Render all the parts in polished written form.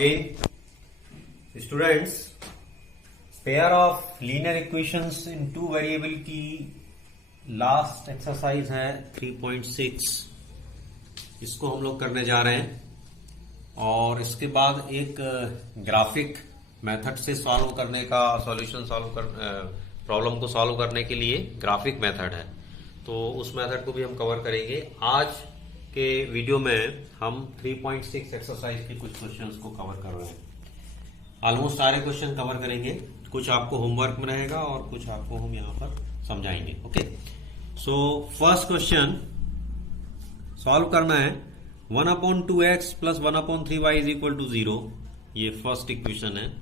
again. Students, pair of linear equations in two variable की last exercise है 3.6. इसको हम लोग करने जा रहे हैं और इसके बाद एक ग्राफिक मेथड से सॉल्व करने का प्रॉब्लम को सॉल्व करने के लिए ग्राफिक मेथड है, तो उस मेथड को भी हम कवर करेंगे. आज के वीडियो में हम 3.6 एक्सरसाइज के कुछ क्वेश्चंस को कवर कर रहे हैं. ऑलमोस्ट सारे क्वेश्चन कवर करेंगे, कुछ आपको होमवर्क में रहेगा और कुछ आपको हम यहाँ पर समझाएंगे. Okay, so first question solve करना है. 1/2x plus 1/3y is equal to 0. ये फर्स्ट इक्वेशन है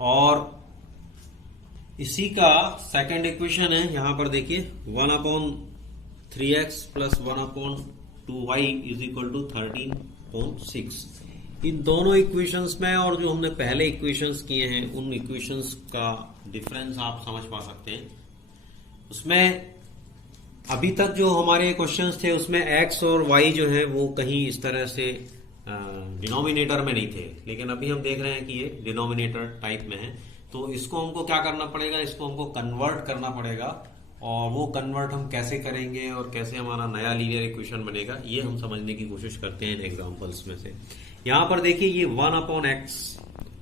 और इसी का सेकंड इक्वेशन है. यहां पर देखिए 1/3x plus 1/2y is equal to 13.6. इन दोनों इक्वेशंस में और जो हमने पहले इक्वेशंस किए हैं उन इक्वेशंस का डिफरेंस आप समझ पा सकते हैं. उसमें अभी तक जो हमारे क्वेश्चंस थे उसमें x और y जो है वो कहीं इस तरह से डिनोमिनेटर में नहीं थे, लेकिन अभी हम देख रहे हैं कि ये डिनोमिनेटर टाइप में है. तो इसको हमको क्या करना पड़ेगा, इसको हमको कन्वर्ट करना पड़ेगा. और वो कन्वर्ट हम कैसे करेंगे और कैसे हमारा नया लीनियर इक्वेशन बनेगा, ये हम समझने की कोशिश करते हैं इन एग्जांपल्स में से. यहां पर देखिए ये 1/x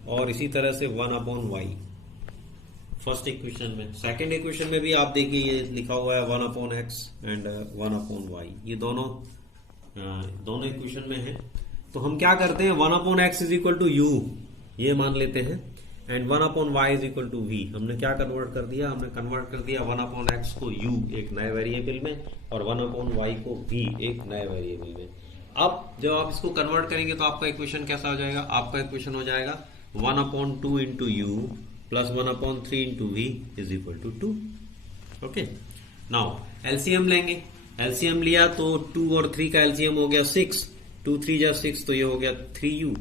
और इसी तरह से 1/y फर्स्ट इक्वेशन में. सेकंड इक्वेशन में भी आप देखिए ये लिखा हुआ है 1/x एंड 1/y. ये दोनों इक्वेशन में है. तो हम क्या करते हैं, 1/x is equal to you ये मान लेते हैं and 1/y is equal to v. हमने क्या कन्वर्ट कर दिया, हमने कन्वर्ट कर दिया 1/x को u एक नए वेरिएबल में और 1/y को v एक नए वेरिएबल में. अब जब आप इसको कन्वर्ट करेंगे तो आपका इक्वेशन कैसा हो जाएगा, आपका इक्वेशन हो जाएगा 1/2 into u plus 1/3 into v is equal to 2. Okay, now LCM लेंगे. एलसीएम लिया तो 2 और 3 का एलसीएम हो गया 6. 2 3 जा 6 तो ये हो गया 3u.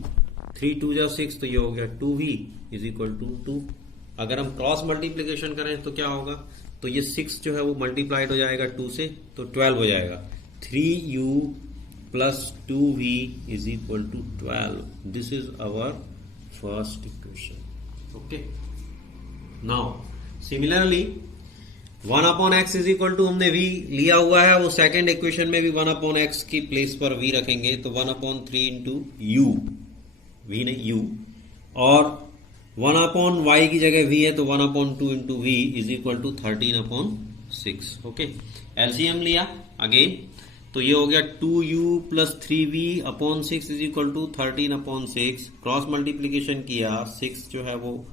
3 2 जा 6 तो ये हो गया 2v इज इक्वल टू 2. अगर हम क्रॉस मल्टीप्लीकेशन करें तो क्या होगा, तो ये 6 जो है वो मल्टीप्लाइड हो जाएगा 2 से तो 12 हो जाएगा. 3u plus 2v is equal to 12. This is our first equation. Okay, now similarly 1/x is equal to हमने v लिया हुआ है, वो सेकंड इक्वेशन में भी 1/x की प्लेस पर v रखेंगे तो 1/3 इंटू u, v नहीं u, और 1/y की जगह v है तो 1/2 into v is equal to 13/6. Okay, LCM लिया अगेन तो ये हो गया 2u plus 3v upon 6 is equal to 13/6. Cross multiplication किया, 6 जो है वो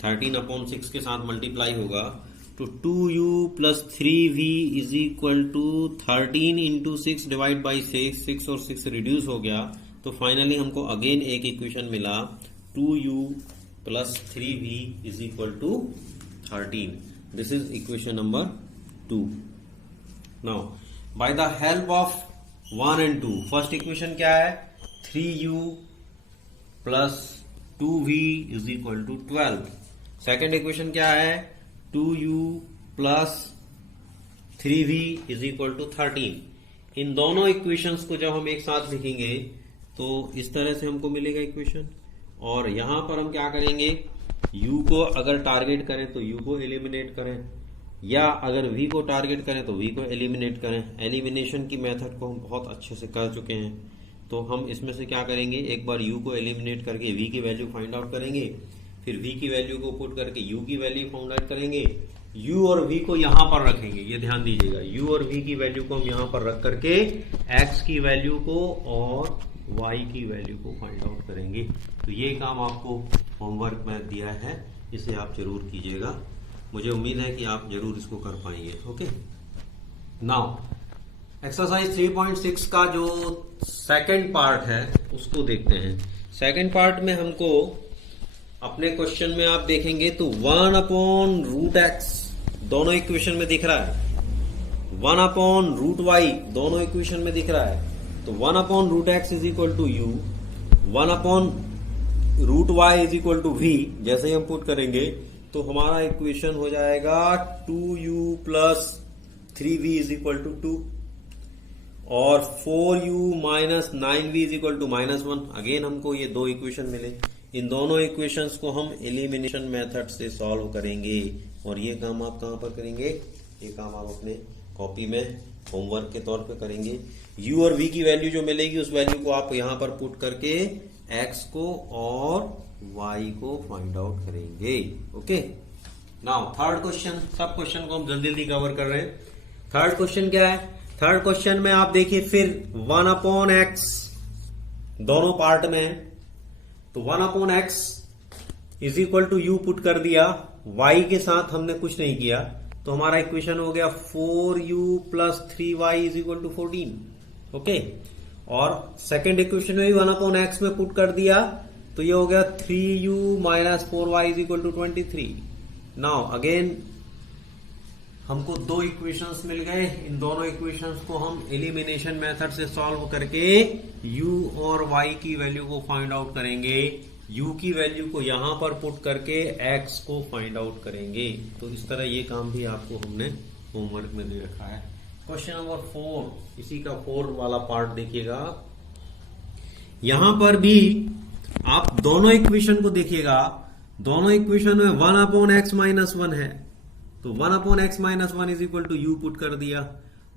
13/6 के साथ मल्टीप्लाई होगा तो 2u plus 3v is equal to 13 into 6 divide by 6. 6 और 6 रिड्यूस हो गया तो फाइनली हमको अगेन एक इक्वेशन मिला 2u plus 3v is equal to 13. This is equation number 2. Now by the help of 1 and 2, first equation क्या है, 3u plus 2v is equal to 12. Second equation क्या है, 2u plus 3v is equal to 13. इन दोनों equations को जब हम एक साथ लिखेंगे तो इस तरह से हमको मिलेगा इक्वेशन. और यहां पर हम क्या करेंगे, u को अगर टारगेट करें तो u को एलिमिनेट करें, या अगर v को टारगेट करें तो v को एलिमिनेट करें. एलिमिनेशन की मेथड को हम बहुत अच्छे से कर चुके हैं, तो हम इसमें से क्या करेंगे, एक बार u को एलिमिनेट करके v की वैल्यू फाइंड आउट करेंगे, फिर v की वैल्यू को पुट करके u की वैल्यू फाइंड आउट करेंगे. u और v को यहां पर रखेंगे, ये ध्यान दीजिएगा, u और v की वैल्यू को हम यहां पर रख करके x की वैल्यू को और y की वैल्यू को फाइंड आउट करेंगे. तो ये काम आपको होमवर्क में दिया है, इसे आप जरूर कीजिएगा. मुझे उम्मीद है कि आप जरूर इसको कर पाएंगे. ओके, नाउ एक्सरसाइज 3.6 का जो सेकंड पार्ट है उसको देखते हैं. सेकंड पार्ट में हमको अपने क्वेश्चन में आप देखेंगे तो 1/√x दोनों इक्वेशन में दिख रहा है, 1/√y दोनों इक्वेशन में दिख रहा है. तो 1/√x is equal to u, 1/√y is equal to v. जैसे ही हम पुट करेंगे तो हमारा इक्वेशन हो जाएगा 2u plus 3v is equal to 2. और 4u minus 9v is equal to -1। Again हमको ये दो इक्वेशन मिले, इन दोनों इक्वेशंस को हम एलिमिनेशन मेथड से सॉल्व करेंगे। और ये काम आप कहां पर करेंगे, ये काम आप अपने कॉपी में होमवर्क के तौर पे करेंगे। u और v की वैल्यू जो मिलेगी उस वैल्यू को आप यहां पर पुट करके x को और y को फाइंड आउट करेंगे। ओके, नाउ थर्ड क्वेश्चन, सब क्वेश्चन को हम जल्दी जल्दी कवर कर रहे हैं। थर्ड क्वेश्चन क्या है, थर्ड क्वेश्चन में आप देखिए फिर 1/x दोनों पार्ट में है, तो 1/x is equal to u put कर दिया, y के साथ हमने कुछ नहीं किया, तो हमारा इक्वेशन हो गया 4u plus 3y is equal to 14। Okay, और सेकेंड इक्वेशन में भी 1/x में पुट कर दिया, तो ये हो गया 3u minus 4y is equal to 23। Now again हमको दो इक्वेशंस मिल गए, इन दोनों इक्वेशंस को हम एलिमिनेशन मेथड से सॉल्व करके u और y की वैल्यू को फाइंड आउट करेंगे, u की वैल्यू को यहां पर पुट करके x को फाइंड आउट करेंगे। तो इस तरह ये काम भी आपको हमने होमवर्क में दे रखा है। क्वेश्चन नंबर 4, इसी का 4 वाला पार्ट देखिएगा। यहां पर भी आप दोनों इक्वेशन को देखिएगा, दोनों इक्वेशन में 1/x माइनस 1 है, तो 1/x minus 1 is equal to u put कर दिया,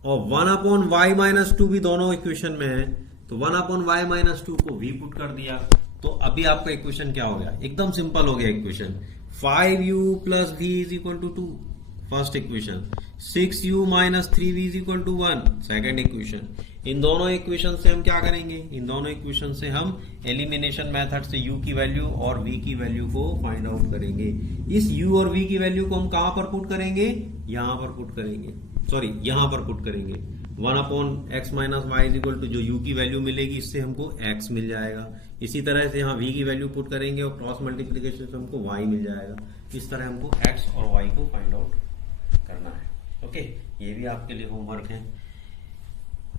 और 1/y माइनस 2 भी दोनों इक्वेशन में है, तो 1/y माइनस 2 को v पुट कर दिया। तो अभी आपका इक्वेशन क्या हो गया, एकदम सिंपल हो गया equation. 5u plus v is equal to 2 first equation, 6u minus 3v is equal to 1 second equation. इन दोनों इक्वेशन से हम क्या करेंगे, इन दोनों इक्वेशन से हम एलिमिनेशन मेथड से u की वैल्यू और v की वैल्यू को फाइंड आउट करेंगे। इस u और v की वैल्यू को हम कहां पर पुट करेंगे, यहां पर पुट करेंगे, सॉरी यहां पर पुट करेंगे। 1/x minus y is equal to जो u की वैल्यू मिलेगी इससे हमको x मिल जाएगा। इसी तरह से यहाँ v की वैल्यू पुट करेंगे और क्रॉस मल्टीप्लीकेशन से हमको y मिल जाएगा। इस तरह हमको x और y को फाइंड आउट करना है। ओके, ये भी आपके लिए होमवर्क है।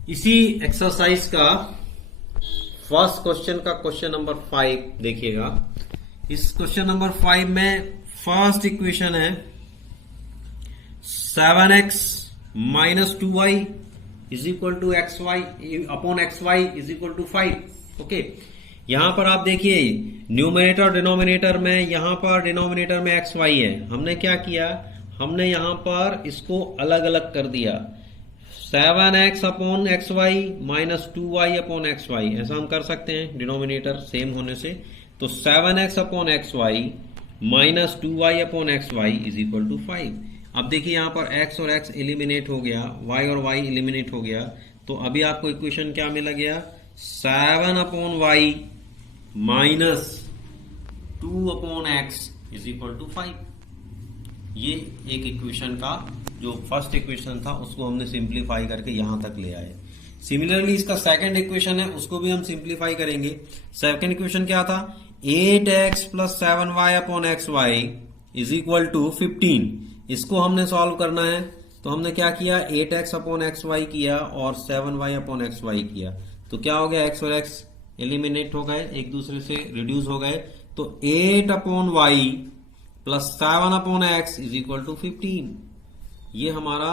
इसी एक्सरसाइज का फर्स्ट क्वेश्चन का क्वेश्चन नंबर 5 देखिएगा। इस क्वेश्चन नंबर 5 में फर्स्ट इक्वेशन है 7x minus 2y is equal to xy upon xy is equal to 5। Okay, यहां पर आप देखिए न्यूमरेटर और डिनोमिनेटर में, यहां पर डिनोमिनेटर में xy है, हमने क्या किया, हमने यहां पर इसको अलग अलग कर दिया, 7x upon xy minus 2y upon xy, ऐसा हम कर सकते हैं डिनोमिनेटर सेम होने से। तो 7x upon xy minus 2y upon xy is equal to 5। अब देखिए यहां पर x और x एलिमिनेट हो गया, y और y एलिमिनेट हो गया, तो अभी आपको इक्वेशन क्या मिला गया, 7 upon y minus 2 upon x is equal to 5। ये एक इक्वेशन का जो फर्स्ट इक्वेशन था उसको हमने सिंप्लीफाई करके यहां तक ले आए। सिमिलरली इसका सेकंड इक्वेशन है, उसको भी हम सिंप्लीफाई करेंगे। सेकंड इक्वेशन क्या था, 8x plus 7y upon xy is equal to 15। इसको हमने सॉल्व करना है, तो हमने क्या किया, 8x अपॉन xy किया और 7y अपॉन xy किया, तो क्या हो गया, x और x एलिमिनेट हो गए, एक दूसरे से रिड्यूस हो गए, तो 8 upon y plus 7 upon x is equal to 15। ये हमारा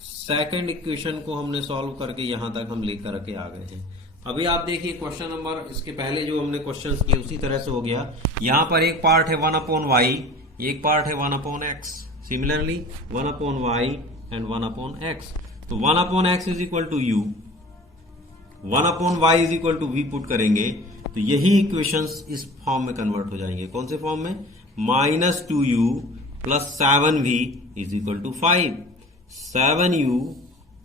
सेकंड इक्वेशन को हमने सॉल्व करके यहां तक हम लेकर के आ गए हैं। अभी आप देखिए क्वेश्चन नंबर, इसके पहले जो हमने क्वेश्चंस किए उसी तरह से हो गया। यहां पर एक पार्ट है 1 अपॉन y, एक पार्ट है 1 upon x, similarly 1 upon y and 1 upon x। तो 1 upon x is equal to u, 1 upon y is equal to v put करेंगे, तो यही इक्वेशंस इस फॉर्म में कन्वर्ट हो जाएंगे। कौन से फॉर्म में, minus 2u plus 7v is equal to 5, 7u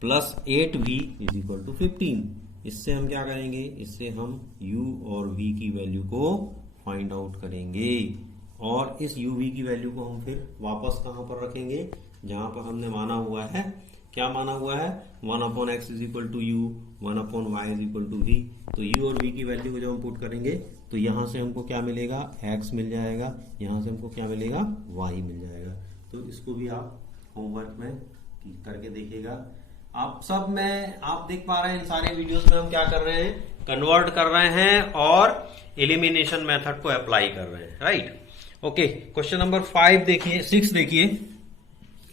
plus 8v is equal to 15। इससे हम क्या करेंगे, इससे हम u और v की वैल्यू को फाइंड आउट करेंगे, और इस uv की वैल्यू को हम फिर वापस कहां पर रखेंगे, जहां पर हमने माना हुआ है, क्या माना हुआ है, 1 upon x is equal to u, 1 upon y is equal to v. तो यू और वी की वैल्यू को जब हम पुट करेंगे तो यहां से हमको क्या मिलेगा, एक्स मिल जाएगा, यहां से हमको क्या मिलेगा, वाई मिल जाएगा। तो इसको भी आप होमवर्क में करके देखिएगा। आप सब में आप देख पा रहे हैं, इन सारे वीडियोस में हम क्या कर रहे हैं, कन्वर्ट कर रहे हैं और एलिमिनेशन मेथड को अप्लाई कर रहे हैं, राइट। ओके, क्वेश्चन नंबर 5 देखिए, 6 देखिए,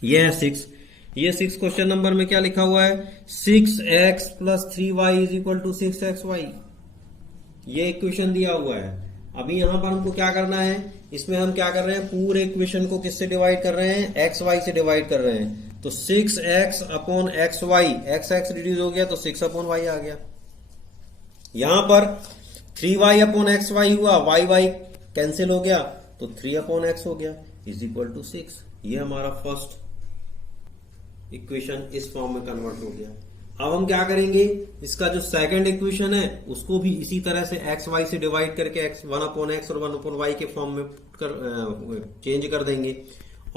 ये है 6। ये 6 क्वेश्चन नंबर में क्या लिखा हुआ है, 6x plus 3y is equal to 6xy। ये इक्वेशन दिया हुआ है। अभी यहां पर हमको क्या करना है, इसमें हम क्या कर रहे हैं, पूरे इक्वेशन को किससे डिवाइड कर रहे हैं, एक्स वाई से डिवाइड कर रहे हैं। तो 6x upon x y, x x reduce हो गया तो 6 अपॉन वाई आ गया। यहां पर 3y अपॉन एक्स वाई हुआ, वाई वाई कैंसिल हो गया तो 3 अपॉन एक्स हो गया इज इक्वल टू 6। ये हमारा फर्स्ट इक्वेशन इस फॉर्म में कन्वर्ट हो गया। अब हम क्या करेंगे, इसका जो सेकंड इक्वेशन है उसको भी इसी तरह से एक्स वाई से डिवाइड करके एक्स 1 अपॉन एक्स और 1 अपॉन वाई के फॉर्म में चेंज कर देंगे।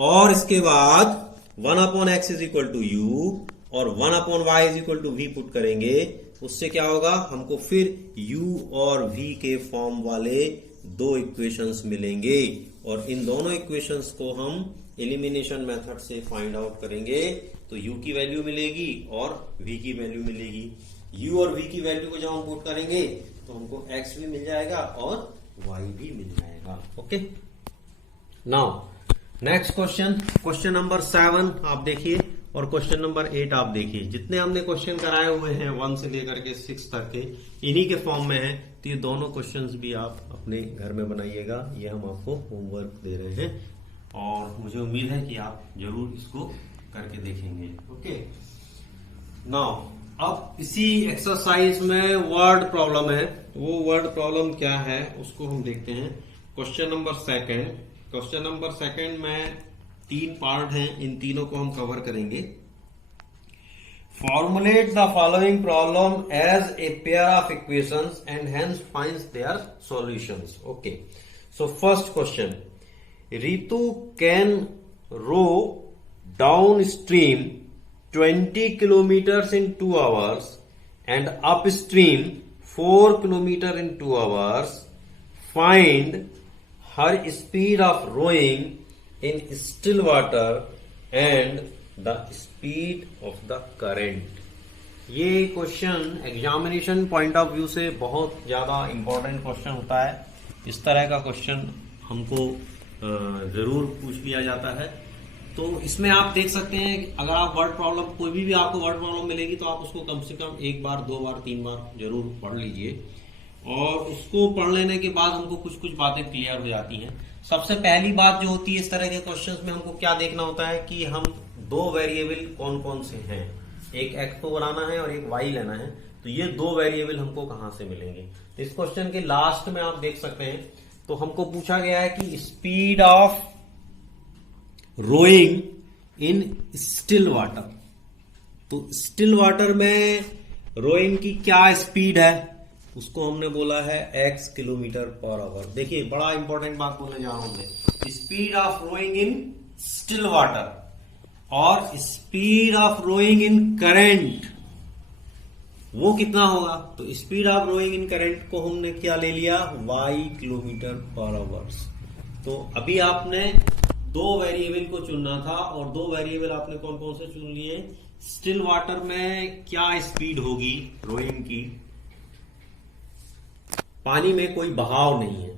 और इसके बाद 1 upon x is equal to u और 1 upon y is equal to v put करेंगे। उससे क्या होगा, हमको फिर u और v के फॉर्म वाले दो इक्वेशंस मिलेंगे और इन दोनों इक्वेशंस को हम एलिमिनेशन मेथड से फाइंड आउट करेंगे। तो u की वैल्यू मिलेगी और v की वैल्यू मिलेगी। u और v की वैल्यू को जब हम पुट करेंगे तो हमको x भी मिल जाएगा और y भी मिल जाएगा। Okay, now next question, question number 7 आप देखिए और क्वेश्चन नंबर 8 आप देखिए। जितने हमने क्वेश्चन कराए हुए हैं 1 से लेकर के 6 तक के, इन्हीं के फॉर्म में है। तो ये दोनों क्वेश्चंस भी आप अपने घर में बनाइएगा। ये हम आपको होमवर्क दे रहे हैं और मुझे उम्मीद है कि आप जरूर इसको करके देखेंगे। ओके, नाउ अब इसी एक्सरसाइज में वर्ड प्रॉब्लम है। वो वर्ड प्रॉब्लम क्या है उसको हम देखते हैं। क्वेश्चन नंबर 2, क्वेश्चन नंबर 2 में 3 पार्ट हैं, इन तीनों को हम कवर करेंगे। Formulate the following problem as a pair of equations and hence finds their solutions. Okay, so first question, Ritu can row down stream 20 kilometers in 2 hours and upstream 4 kilometers in 2 hours. Find her speed of rowing in still water and the speed of the current. ये question examination point of view से बहुत ज्यादा important question होता है। इस तरह का question हमको जरूर पूछ लिया जाता है। तो इसमें आप देख सकते हैं अगर आप वर्ड प्रॉब्लम, कोई भी आपको वर्ड प्रॉब्लम मिलेगी तो आप उसको कम से कम 1 बार 2 बार 3 बार जरूर पढ़ लीजिए और उसको पढ़ लेने के बाद हमको कुछ कुछ बातें क्लियर हो जाती हैं। सबसे पहली बात जो होती है इस तरह के क्वेश्चंस में, हमको क्या देखना होता है कि हम 2 वेरिएबल कौन कौन से हैं। एक x को बनाना है और एक y लेना है। तो ये 2 वेरिएबल हमको कहां से मिलेंगे। तो इस क्वेश्चन के लास्ट में आप देख सकते हैं, तो हमको पूछा गया है कि speed of rowing in still water. तो स्टिल वाटर में रोइंग की क्या स्पीड है, उसको हमने बोला है x किलोमीटर पर आवर। देखिए बड़ा इंपॉर्टेंट बात बोलने जा रहा हूं मैं, speed of rowing in still water और speed of rowing in current, वो कितना होगा। तो speed of rowing in current को हमने क्या ले लिया, y किलोमीटर पर आवर। तो अभी आपने 2 वेरिएबल को चुनना था और 2 वेरिएबल आपने कौन कौन से चुन लिए। स्टिल वाटर में क्या स्पीड होगी रोइंग की, पानी में कोई बहाव नहीं है,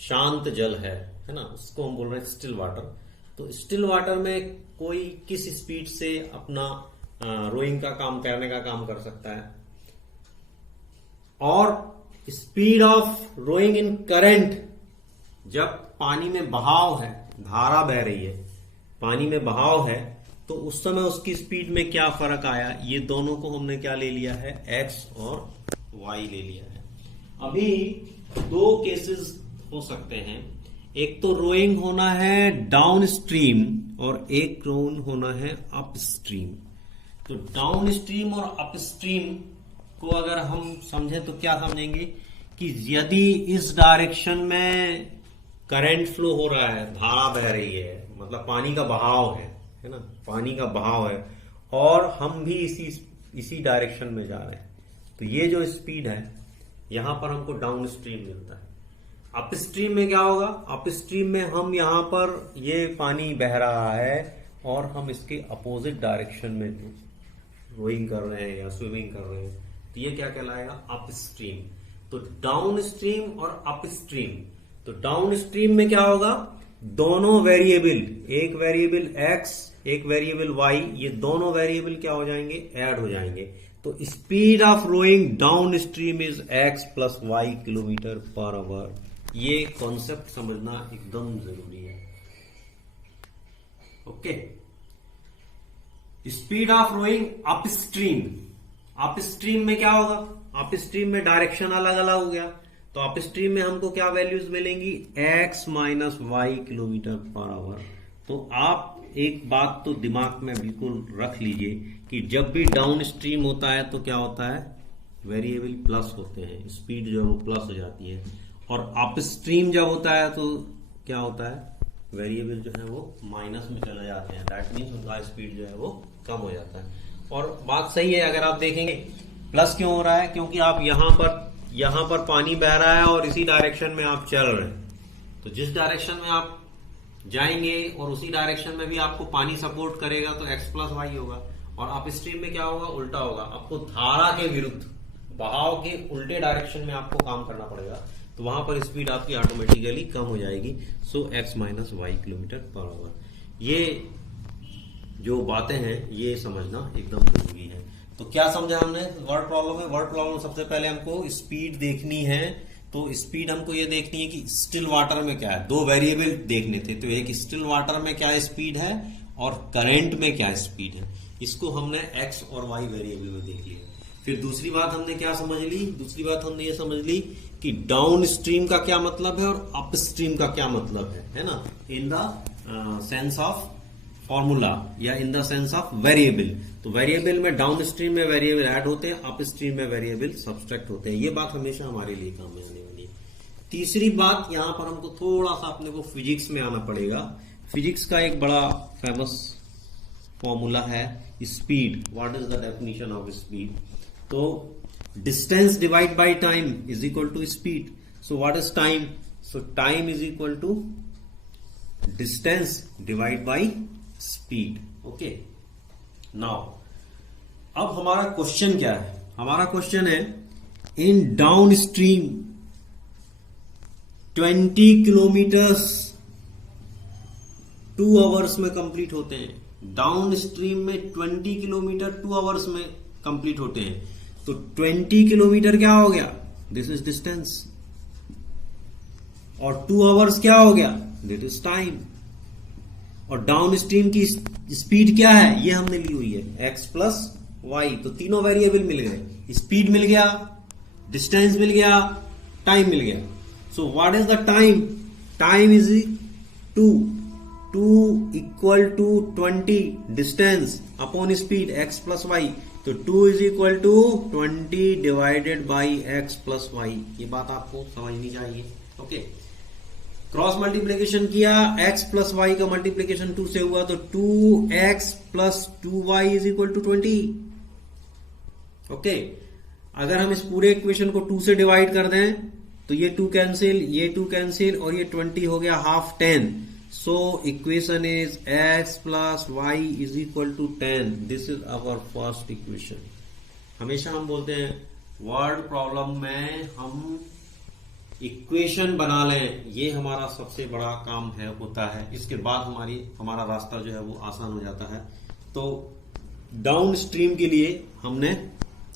शांत जल है ना, उसको हम बोल रहे हैं स्टिल वाटर। तो स्टिल वाटर में कोई किस स्पीड से अपना रोइंग का काम करने का काम कर सकता है। और speed of rowing in current, जब पानी में बहाव है, धारा बह रही है, पानी में बहाव है, तो उस समय उसकी स्पीड में क्या फर्क आया। ये दोनों को हमने क्या ले लिया है, x और y ले लिया है। अभी 2 केसेस हो सकते हैं, एक तो रोइंग होना है डाउन स्ट्रीम और एक रोइंग होना है अप स्ट्रीम। तो डाउन स्ट्रीम और अप स्ट्रीम को अगर हम समझें तो क्या समझेंगे कि यदि इस डायरेक्शन में करंट फ्लो हो रहा है, धारा बह रही है, मतलब पानी का बहाव है ना, पानी का बहाव है और हम भी इसी डायरेक्शन में जा रहे हैं, तो ये जो स्पीड है यहां पर हमको डाउन स्ट्रीम मिलता है। अप स्ट्रीम में क्या होगा, अप स्ट्रीम में हम यहां पर ये पानी बह रहा है और हम इसके अपोजिट डायरेक्शन में रोइंग कर रहे हैं या स्विमिंग कर रहे हैं, तो ये क्या कहलाएगा, अप स्ट्रीम। तो डाउन स्ट्रीम और अप स्ट्रीम, तो डाउन स्ट्रीम में क्या होगा, दोनों वेरिएबल, एक वेरिएबल x एक वेरिएबल y, ये दोनों वेरिएबल क्या हो जाएंगे, ऐड हो जाएंगे। तो speed of rowing down stream is x plus y kilometre per hour. ये कॉन्सेप्ट समझना एकदम जरूरी है। ओके, speed of rowing upstream, upstream में क्या होगा, अपस्ट्रीम में डायरेक्शन अलग अलग हो गया, तो अपस्ट्रीम में हमको क्या वैल्यूज मिलेंगी, x minus y kilometre per hour. तो आप एक बात तो दिमाग में बिल्कुल रख लीजिए कि जब भी डाउन स्ट्रीम होता है तो क्या होता है, वेरिएबल प्लस होते हैं, स्पीड जो है वो प्लस हो जाती है, और अपस्ट्रीम जब होता है तो क्या होता है, वेरिएबल जो है वो माइनस में चले जाते हैं। दैट मीन्स उनका स्पीड जो है वो कम हो जाता है। और बात सही है, अगर आप देखेंगे प्लस क्यों हो रहा है, क्योंकि आप यहां पर पानी बह रहा है और इसी डायरेक्शन में आप चल रहे हैं, तो जिस डायरेक्शन में आप जाएंगे और उसी डायरेक्शन में भी आपको पानी सपोर्ट करेगा तो x प्लस वाई होगा, और अपस्ट्रीम में क्या होगा, उल्टा होगा, आपको धारा के विरुद्ध, बहाव के उल्टे डायरेक्शन में आपको काम करना पड़ेगा, तो वहां पर स्पीड आपकी ऑटोमेटिकली कम हो जाएगी। So x minus y kilometre per hour. ये जो बातें हैं ये समझना एकदम जरूरी है। तो क्या समझा हमने वर्ड प्रॉब्लम में, वर्ड प्रॉब्लम सबसे पहले हमको स्पीड देखनी है, तो स्पीड हमको ये देखनी है कि स्टिल वाटर में क्या है, दो वेरिएबल देखने थे, तो एक स्टिल वाटर में क्या स्पीड है और करंट में क्या स्पीड है, इसको हमने x और y वेरिएबल में देख लिया। फिर दूसरी बात हमने क्या समझ ली, दूसरी बात हमने ये समझ ली कि डाउन स्ट्रीम का क्या मतलब है और अप स्ट्रीम का क्या मतलब है ना, in the sense of formula या in the sense of variable. तो वेरिएबल में डाउन स्ट्रीम में वेरिएबल ऐड होते हैं, अप स्ट्रीम में वेरिएबल सब्सट्रैक्ट होते हैं। ये बात हमेशा हमारे लिए काम में आने वाली है। तीसरी बात, यहां पर हमको थोड़ा सा अपने को फिजिक्स में आना पड़ेगा। फिजिक्स का एक बड़ा फेमस फॉर्मूला है speed. What is the definition of speed? तो distance divide by time is equal to speed. So what is time? So time is equal to distance divide by speed. Okay, now अब हमारा question क्या है? हमारा question है in down stream 20 kilometres 2 hours में complete होते हैं। Down stream में 20 किलोमीटर 2 आवर्स में कंप्लीट होते हैं। तो 20 किलोमीटर क्या हो गया? This is distance. और 2 आवर्स क्या हो गया? This is time. और डाउन स्ट्रीम की स्पीड क्या है? ये हमने ली हुई है x प्लस वाई। तो तीनों वेरिएबल मिल गए, स्पीड मिल गया, डिस्टेंस मिल गया, टाइम मिल गया। So what is the time? Time is 2 equal to 20 distance upon speed x plus y. तो 2 is equal to 20 divided by x plus y. ये बात आपको समझनी चाहिए। ओके, क्रॉस मल्टीप्लीकेशन किया, x प्लस वाई का मल्टीप्लीकेशन 2 से हुआ, तो 2x plus 2y is equal to 20। Okay, अगर हम इस पूरे इक्वेशन को 2 से डिवाइड कर दें तो ये 2 कैंसिल, ये 2 कैंसिल, और ये 20 हो गया half 10। So equation is x plus y is equal to 10। This is our first equation. हमेशा हम बोलते हैं वर्ड प्रॉब्लम में हम इक्वेशन बना लें, ये हमारा सबसे बड़ा काम है, होता है। इसके बाद हमारा रास्ता जो है वो आसान हो जाता है। तो डाउन स्ट्रीम के लिए हमने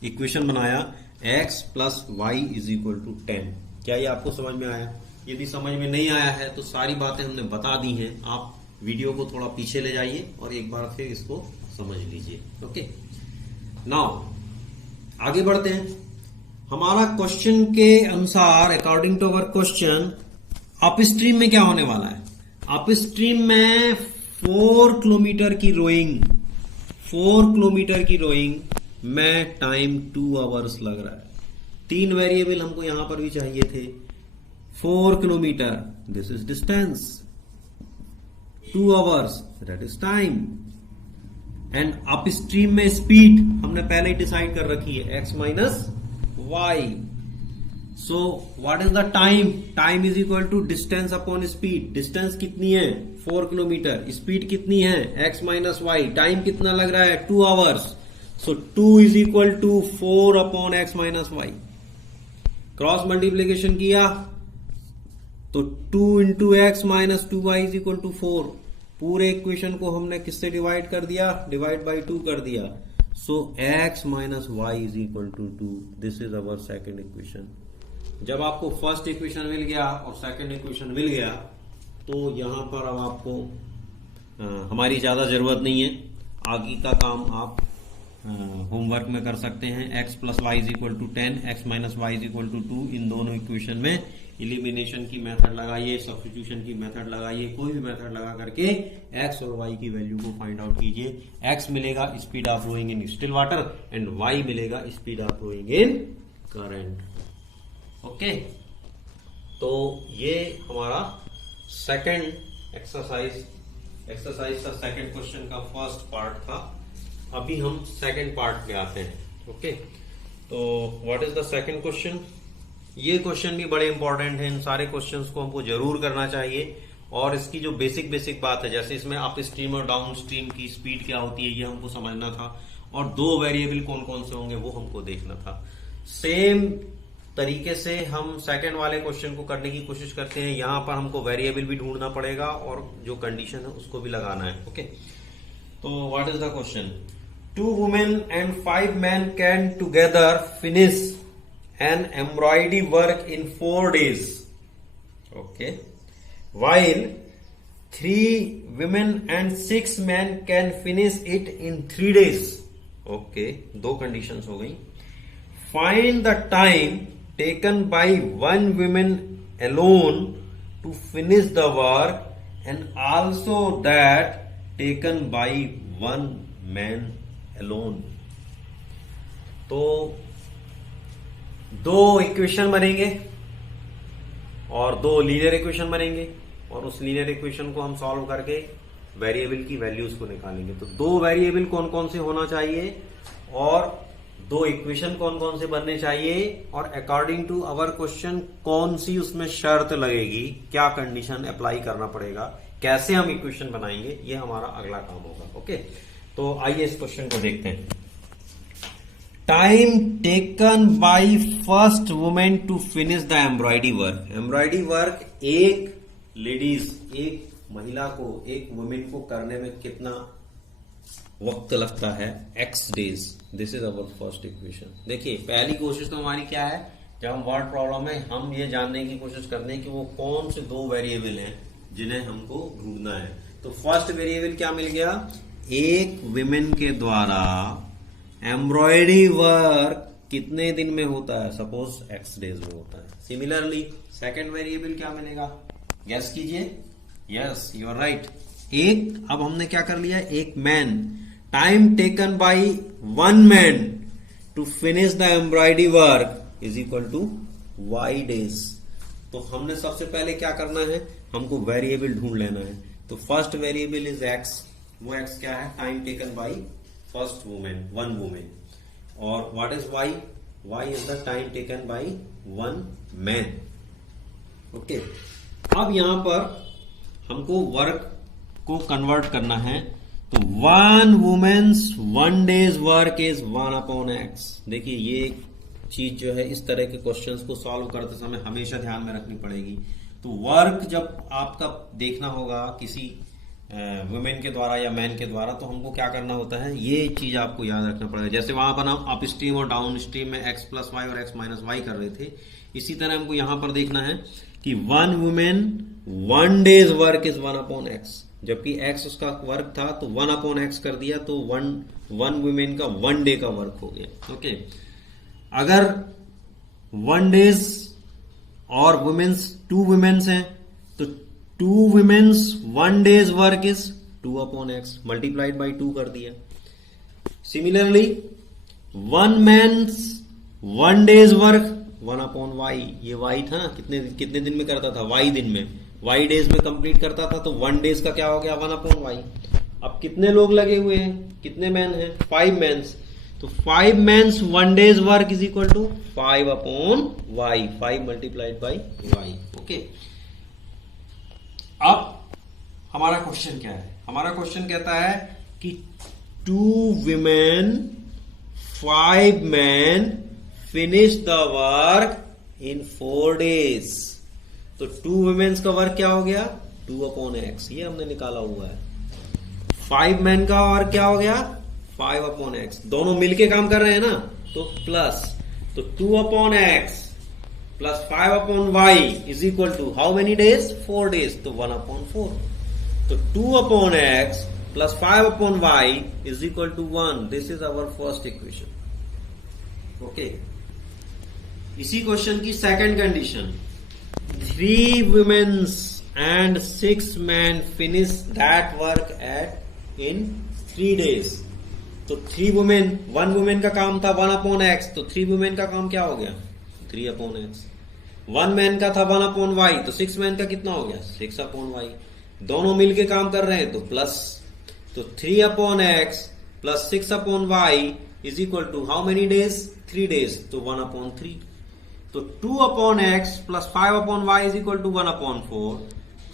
इक्वेशन बनाया x plus y is equal to 10। क्या ये आपको समझ में आया? यदि समझ में नहीं आया है तो सारी बातें हमने बता दी हैं, आप वीडियो को थोड़ा पीछे ले जाइए और एक बार फिर इसको समझ लीजिए। ओके, नाउ आगे बढ़ते हैं। हमारा क्वेश्चन के अनुसार, according to our question, upstream में क्या होने वाला है? अपस्ट्रीम में 4 किलोमीटर की रोइंग, 4 किलोमीटर की रोइंग में टाइम 2 आवर्स लग रहा है। 3 वेरिएबल हमको यहां पर भी चाहिए थे। 4 kilometre, this is distance, 2 hours, that is time, and upstream में स्पीड हमने पहले ही डिसाइड कर रखी है, x minus y. So what is the time? Time is equal to distance upon speed. Distance कितनी है? 4 किलोमीटर। स्पीड कितनी है? x minus y. टाइम कितना लग रहा है? 2 hours. So 2 is equal to 4 upon x minus y. Cross multiplication किया तो 2 into x minus 2y is equal to 4। पूरे इक्वेशन को हमने किससे डिवाइड कर दिया, डिवाइड बाई 2 कर दिया। So x minus y is equal to 2। This is our second equation. जब आपको फर्स्ट इक्वेशन मिल गया और सेकेंड इक्वेशन मिल गया तो यहां पर अब आपको हमारी ज्यादा जरूरत नहीं है, आगे का काम आप होमवर्क में कर सकते हैं। x plus y is equal to 10, x minus y is equal to 2। इन दोनों इक्वेशन में इलिमिनेशन की मेथड लगाइए, सब्स्टिट्यूशन की मेथड लगाइए, कोई भी मेथड लगा करके x और y की वैल्यू को फाइंड आउट कीजिए। x मिलेगा speed of flowing in still water and y मिलेगा speed of flowing in current. Okay, तो ये हमारा सेकंड एक्सरसाइज का सेकंड क्वेश्चन का फर्स्ट पार्ट था। अभी हम सेकंड पार्ट पे आते हैं। ओके, तो what is the second question. ये क्वेश्चन भी बड़े इंपॉर्टेंट है, इन सारे क्वेश्चंस को हमको जरूर करना चाहिए। और इसकी जो बेसिक बात है, जैसे इसमें अप स्ट्रीम और डाउन स्ट्रीम की स्पीड क्या होती है ये हमको समझना था, और दो वेरिएबल कौन कौन से होंगे वो हमको देखना था। सेम तरीके से हम सेकंड वाले क्वेश्चन को करने की कोशिश करते हैं। यहां पर हमको वेरिएबल भी ढूंढना पड़ेगा और जो कंडीशन है उसको भी लगाना है। ओके, तो what is the question. 2 women and 5 men can together finish an embroidery work in 4 days. Okay, while 3 women and 6 men can finish it in 3 days. Okay, दो conditions हो गई। Find the time taken by 1 woman alone to finish the work and also that taken by 1 man alone. तो दो equation बनेंगे और दो linear equation बनेंगे, और उस लीनियर इक्वेशन को हम सॉल्व करके वेरिएबल की वैल्यूज को निकालेंगे। तो दो वेरिएबल कौन कौन से होना चाहिए और दो इक्वेशन कौन कौन से बनने चाहिए, और अकॉर्डिंग टू अवर क्वेश्चन कौन सी उसमें शर्त लगेगी, क्या कंडीशन अप्लाई करना पड़ेगा, कैसे हम इक्वेशन बनाएंगे, ये हमारा अगला काम होगा। ओके, तो आइए इस क्वेश्चन को देखते हैं। Time taken by first women to finish the embroidery work. Embroidery work एक लेडीज, एक महिला को, एक वुमेन को करने में कितना वक्त लगता है, x days. This is our first equation. देखिए, पहली कोशिश तो हमारी क्या है, जब हम वर्ड प्रॉब्लम में हम ये जानने की कोशिश करते हैं कि वो कौन से दो वेरिएबल हैं जिन्हें हमको ढूंढना है। तो फर्स्ट वेरिएबल क्या मिल गया, एक विमेन के द्वारा एम्ब्रॉयडरी वर्क कितने दिन में होता है, सपोज x डेज में होता है। सिमिलरली सेकंड वेरिएबल क्या मिलेगा, गैस कीजिए। Yes, you are right. एक, अब हमने क्या कर लिया, एक man, time taken by 1 man to finish the embroidery work is equal to y days. तो हमने सबसे पहले क्या करना है, हमको वेरिएबल ढूंढ लेना है। तो फर्स्ट वेरिएबल इज x, वो x क्या है, time taken by first women, 1 women. और what is y, y is the time taken by 1 man. Okay, अब यहां पर हमको वर्क को कन्वर्ट करना है। तो 1 women's 1 days work is 1/x। देखिए, ये चीज जो है इस तरह के क्वेश्चंस को सॉल्व करते समय हमेशा ध्यान में रखनी पड़ेगी। तो वर्क जब आपका देखना होगा किसी वुमेन के द्वारा या मैन के द्वारा, तो हमको क्या करना होता है, ये चीज आपको याद रखना पड़ेगा। जैसे वहां पर हम अप स्ट्रीम और डाउन स्ट्रीम में x प्लस वाई और x माइनस वाई कर रहे थे, इसी तरह हमको यहां पर देखना है कि 1 women 1 days work is 1/x। जबकि x उसका वर्क था तो 1/x कर दिया, तो 1 वुमेन का 1 डे का वर्क हो गया। ओके, अगर 1 डेज और वुमेन्स 2 वुमेन्स हैं तो 2 womens 1 days work is 2/x, multiplied by 2 कर दिया। Similarly 1 mains 1 days work 1/y, ये y था ना, कितने दिन में करता था, y दिन में, y डेज में कंप्लीट करता था, तो 1 डेज का क्या हो गया, 1/y। अब कितने लोग लगे हुए हैं, कितने मैन हैं, 5 मैन्स। तो 5 mans 1 days work is equal to 5/y, 5 multiplied by y। Okay, अब हमारा क्वेश्चन क्या है, हमारा क्वेश्चन कहता है कि 2 women 5 men finish the work in 4 days। तो तो 2 वुमेन्स का वर्क क्या हो गया 2/x, ये हमने निकाला हुआ है। 5 मैन का वर्क क्या हो गया 5/x, दोनों मिलके काम कर रहे हैं ना, तो प्लस, तो 2/x plus 5/y is equal to how many days 4 days, तो 1/4। तो 2/x plus 5/y is equal to 1, this is our first equation. Okay, इसी क्वेश्चन की second condition, 3 womens and 6 man finish that work at in 3 days. तो 3 women, 1 women का काम था 1/x, तो 3 women का काम क्या हो गया 3/x। 1 मैन का था 1/y, तो 6 मैन का कितना हो गया 6/y। दोनों मिलके काम कर रहे हैं तो प्लस, तो 3/x plus 6/y is equal to how many days 3 days, तो 1/3। तो 2/x plus 5/y is equal to 1/4,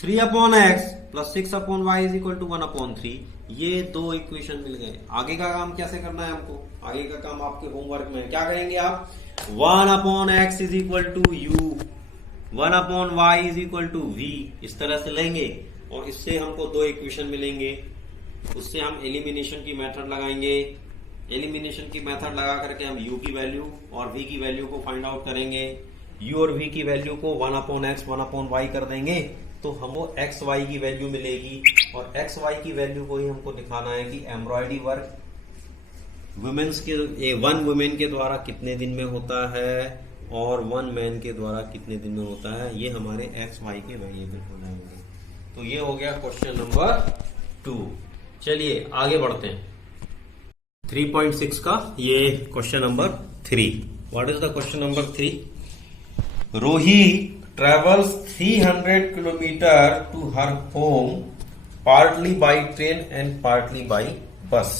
3/x plus 6/y is equal to 1/3। ये 2 इक्वेशन मिल गए। आगे का काम कैसे करना है हमको, आगे का काम आपके होमवर्क में क्या करेंगे आप, 1/x is equal to u, 1/y is equal to v, इस तरह से लेंगे और इससे हमको 2 इक्वेशन मिलेंगे। उससे हम एलिमिनेशन की मेथड लगाएंगे। एलिमिनेशन की मेथड लगा करके हम u की वैल्यू और v की वैल्यू को फाइंड आउट करेंगे। u और v की वैल्यू को 1/x 1/y कर देंगे तो हमको एक्स वाई की वैल्यू मिलेगी, और एक्स वाई की वैल्यू को ही हमको दिखाना है कि एम्ब्रॉयडरी वर्क वुमेन्स के 1 वुमेन के द्वारा कितने दिन में होता है और 1 मैन के द्वारा कितने दिन में होता है। ये हमारे एक्स वाई के वेरिएबल हो जाएंगे। तो ये हो गया क्वेश्चन नंबर 2। चलिए आगे बढ़ते हैं 3.6 का ये question number 3। What is the question number 3? रोही travels 300 kilometer to her home partly by train and partly by bus.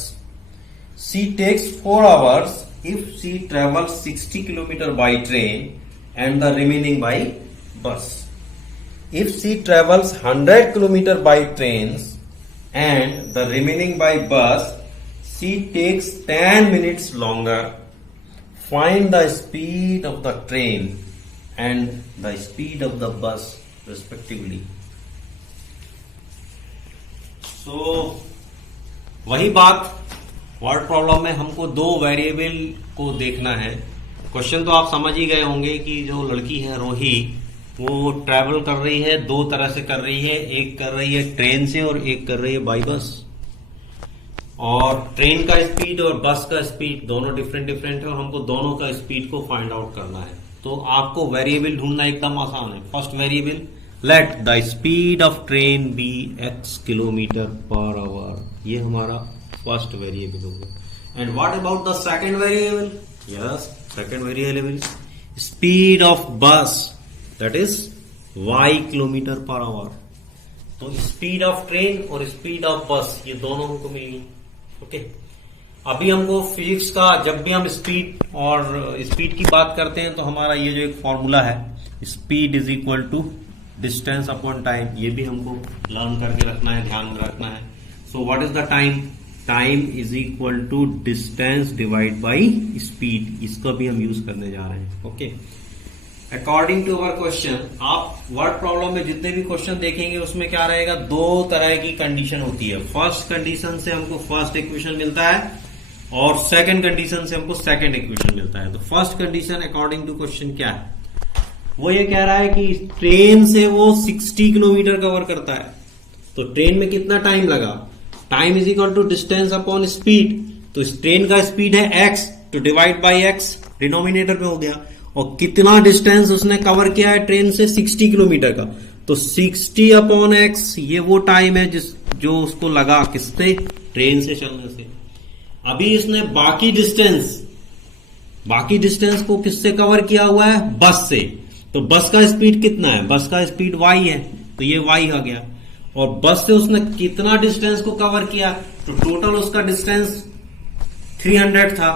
She takes 4 hours if she travels 60 kilometer by train and the remaining by bus. If she travels 100 kilometer by trains and the remaining by bus, she takes 10 minutes longer. Find the speed of the train and the speed of the bus respectively. So वही बात, word problem में हमको 2 variable को देखना है। Question तो आप समझ ही गए होंगे कि जो लड़की है रोही, वो ट्रैवल कर रही है 2 तरह से कर रही है, एक कर रही है ट्रेन से और एक कर रही है बाई बस। और ट्रेन का स्पीड और बस का स्पीड दोनों डिफरेंट है और हमको दोनों का स्पीड को फाइंड आउट करना है। तो आपको वेरिएबल ढूंढना एकदम आसान है। First variable, let the speed of train be x kilometre per hour, ये हमारा फर्स्ट वेरिएबल हो गया। And what about the second variable? Yes, second variable speed of bus, that is y kilometre per hour. तो speed of train और speed of bus ये दोनों हमको मिलेंगी। ओके, अभी हमको फिजिक्स का जब भी हम स्पीड और स्पीड की बात करते हैं तो हमारा ये जो एक फॉर्मूला है, speed is equal to distance upon time, ये भी हमको लर्न करके रखना है, ध्यान में रखना है। So what is the time? Time is equal to distance divide by speed, इसको भी हम यूज करने जा रहे हैं। Okay, according to our question, आप वर्ड प्रॉब्लम में जितने भी क्वेश्चन देखेंगे उसमें क्या रहेगा, 2 तरह की कंडीशन होती है। फर्स्ट कंडीशन से हमको फर्स्ट इक्वेशन मिलता है और सेकंड कंडीशन से हमको सेकंड इक्वेशन मिलता है। तो first condition according to question क्या है, वो ये कह रहा है कि ट्रेन से वो 60 किलोमीटर कवर करता है। तो ट्रेन में कितना टाइम लगा, time is equal to distance upon speed. तो इस ट्रेन का स्पीड है x, तो डिवाइड बाई x डिनोमिनेटर पे हो गया। और कितना डिस्टेंस उसने कवर किया है ट्रेन से, 60 किलोमीटर का। तो 60 अपॉन x ये वो टाइम है जो उसको लगा किससे, ट्रेन से चलने से। अभी इसने बाकी डिस्टेंस को किससे कवर किया हुआ है, बस से। तो बस का स्पीड कितना है, बस का स्पीड y है, तो ये y आ गया। और बस से उसने कितना डिस्टेंस को कवर किया, तो टोटल उसका डिस्टेंस 300 था।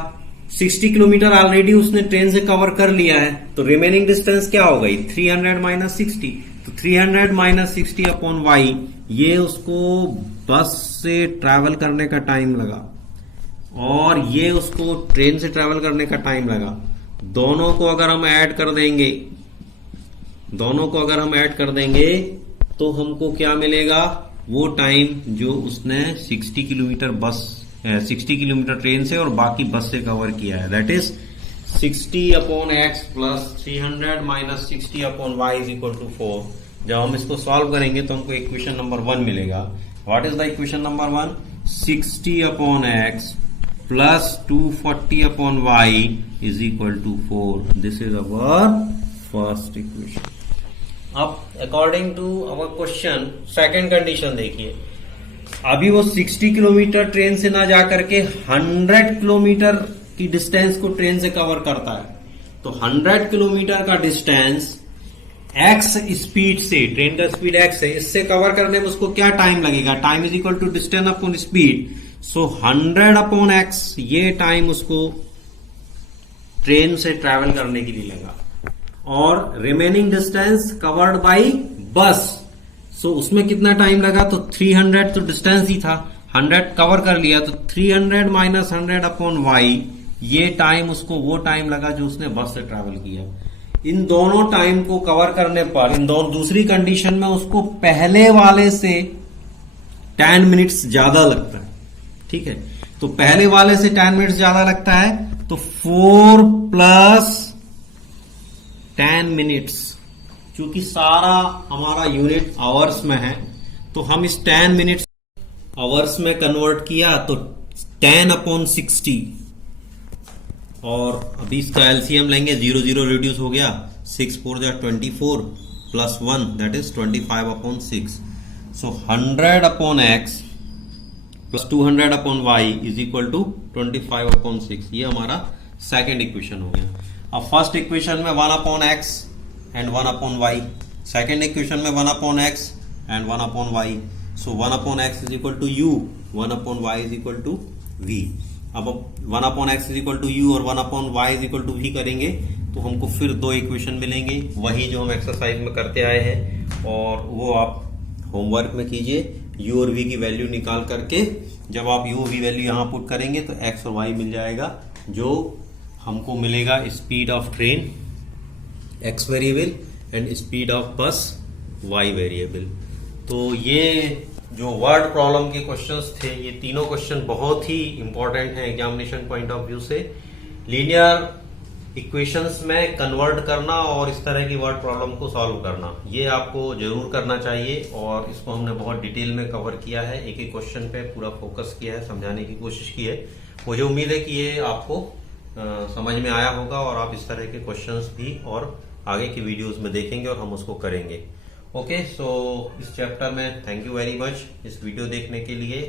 60 किलोमीटर ऑलरेडी उसने ट्रेन से कवर कर लिया है, तो रिमेनिंग डिस्टेंस क्या हो गई, 300 माइनस 60। तो 300 माइनस 60 अपॉन y, ये उसको बस से ट्रैवल करने का टाइम लगा और ये उसको ट्रेन से ट्रैवल करने का टाइम लगा। दोनों को अगर हम ऐड कर देंगे, दोनों को अगर हम ऐड कर देंगे तो हमको क्या मिलेगा, वो टाइम जो उसने 60 किलोमीटर 60 किलोमीटर ट्रेन से और बाकी बस से कवर किया है, that is 60/x plus 300 minus 60/y is equal to 4। जब हम इसको सॉल्व करेंगे तो हमको इक्वेशन नंबर 1 मिलेगा। What is the equation number 1? 60/x plus 240/y is equal to 4। This is our first equation. अब according to our question second condition देखिए, अभी वो 60 किलोमीटर ट्रेन से ना जाकर के 100 किलोमीटर की डिस्टेंस को ट्रेन से कवर करता है। तो 100 किलोमीटर का डिस्टेंस x स्पीड से, ट्रेन का स्पीड x है, इससे कवर करने में उसको क्या टाइम लगेगा? Time is equal to distance upon speed. So 100/x ये टाइम उसको ट्रेन से ट्रेवल करने के लिए लगा, और रिमेनिंग डिस्टेंस कवर्ड बाय बस, सो उसमें कितना टाइम लगा? तो 300 तो डिस्टेंस ही था, 100 कवर कर लिया, तो 300 माइनस 100/y ये टाइम उसको वो टाइम लगा जो उसने बस से ट्रैवल किया। इन दोनों टाइम को कवर करने पर, इन दोनों दूसरी कंडीशन में उसको पहले वाले से 10 मिनट्स ज्यादा लगता है। ठीक है, तो पहले वाले से 10 मिनट्स ज्यादा लगता है, तो 4 प्लस 10 मिनट्स, क्योंकि सारा हमारा यूनिट आवर्स में है, तो हम इस 10 मिनट्स आवर्स में कन्वर्ट किया तो 10/60, और अभी इसका एलसीएम लेंगे, 0 0 रिड्यूस हो गया, 6 4 जा 24 plus 1 that is 25/6। So 100/x plus 200/y is equal to 25/6। ये हमारा सेकेंड इक्वेशन हो गया। अब फर्स्ट इक्वेशन में 1/x and 1/y, second equation में 1/x and 1/y। So 1/x is equal to u, 1/y is equal to v। अब 1/x is equal to u और 1/y is equal to v करेंगे तो हमको फिर दो equation मिलेंगे, वही जो हम एक्सरसाइज में करते आए हैं, और वो आप होमवर्क में कीजिए। u और v की वैल्यू निकाल करके जब आप u v वैल्यू यहां पुट करेंगे तो x और y मिल जाएगा, जो हमको मिलेगा speed of train x variable and speed of बस y वेरिएबल। तो ये जो वर्ड प्रॉब्लम के क्वेश्चंस थे, ये तीनों क्वेश्चन बहुत ही इंपॉर्टेंट हैं एग्जामिनेशन पॉइंट ऑफ व्यू से। लीनियर इक्वेशंस में कन्वर्ट करना और इस तरह की वर्ड प्रॉब्लम को सॉल्व करना, ये आपको जरूर करना चाहिए, और इसको हमने बहुत डिटेल में कवर किया है, एक एक क्वेश्चन पे पूरा फोकस किया है, समझाने की कोशिश की है। मुझे उम्मीद है कि ये आपको समझ में आया होगा और आप इस तरह के क्वेश्चंस भी और आगे की वीडियोस में देखेंगे और हम उसको करेंगे। ओके, सो इस चैप्टर में थैंक यू वेरी मच इस वीडियो देखने के लिए,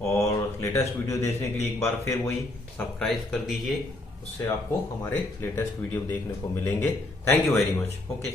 और लेटेस्ट वीडियो देखने के लिए एक बार फिर वही सब्सक्राइब कर दीजिए, उससे आपको हमारे लेटेस्ट वीडियो देखने को मिलेंगे। Thank you very much. Okay.